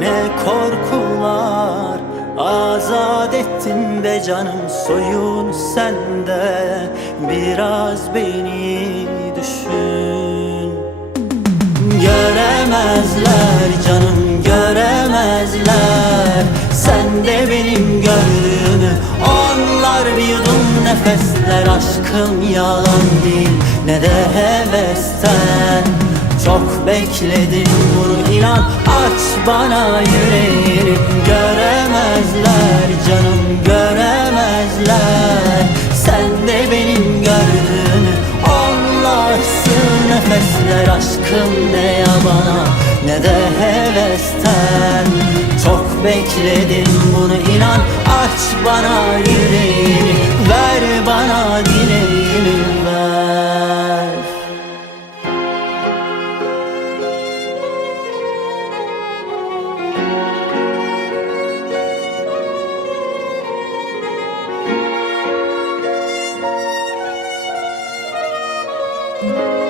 Ne korkular azat ettin be canım soyun sende Biraz beni düşün. Göremezler canım göremezler. Sen de benim gördüğümü. Onlar bir yudum nefesler Aşkım yalan değil. Ne de hevesten Çok bekledim inan Aç bana yüreğini. Göremezler canım göremezler. Sen de benim gördüğümü Onlarsın nefesler aşkım ne yabana. Ne de hevesten Çok bekledim bunu inan aç bana yüreğini Música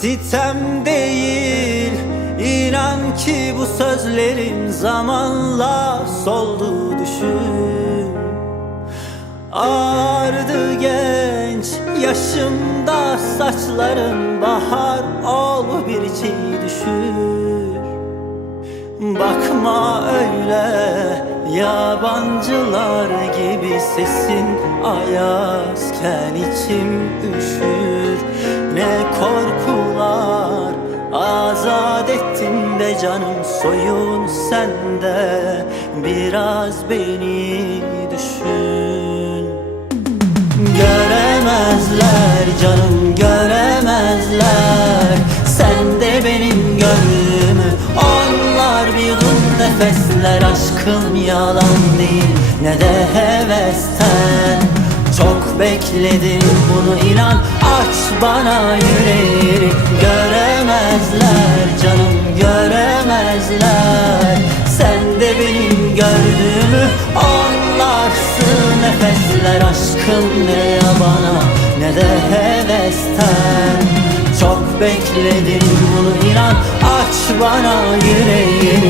Sitem değil inan ki bu sözlerim zamanla soldu düşün. Ağardı genç yaşımda saçlarım bahar ol bir çiğ düşür. Bakma öyle yabancılar gibi sesin ayazken içim üşür canım soyun sende Biraz beni düşün. Göremezler canım göremezler. Sen de benim gönlümü. Onlar bir yudum nefesler Aşkım yalan değil. Ne de hevesten. Çok bekledim bunu inan. Aç bana yüreğini. Göremezler canım aşkım ne yabana ne de hevesten. Çok bekledim bunu inan. Aç bana yüreği